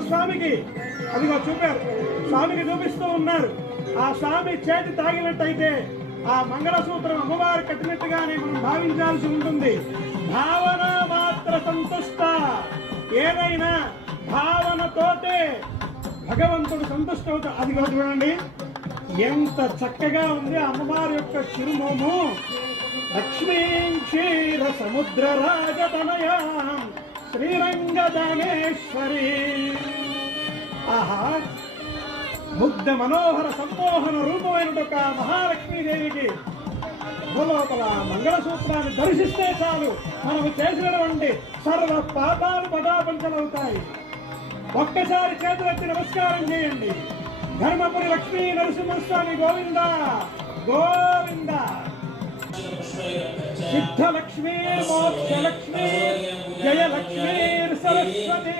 స్వామికి అదిగో చూపారు, స్వామికి చూపిస్తూ ఉన్నారు. ఆ స్వామి చేతి తాగినట్టయితే ఆ మంగళసూత్రం అమ్మవారు కట్టినట్టుగానే మనం భావించాల్సి ఉంటుంది. భావన మాత్ర సంతుష్ట, ఏదైనా భావనతోటే భగవంతుడు సంతుష్టవుతాడు. అది చూడండి ఎంత చక్కగా ఉంది అమ్మవారి యొక్క చిరునోము. లక్ష్మీం క్షీర సముద్ర రాజతనయా శ్రీరంగదానేశ్వరి. ఆహా, ముగ్ధ మనోహర సంమోహన రూపమైనటువంటి మహాలక్ష్మీదేవికి లోపల మంగళసూత్రాన్ని దర్శిస్తే చాలు మనము చేసినటువంటి సర్వ పాపాలు పటాపంచలవుతాయి. ఒక్కసారి చేతులెత్తి నమస్కారం చేయండి. ధర్మపురి లక్ష్మీ నరసింహస్వామి గోవింద గోవింద. సిద్ధలక్ష్మీ మోక్షలక్ష్మీ జయలక్ష్మీ సరస్వతి.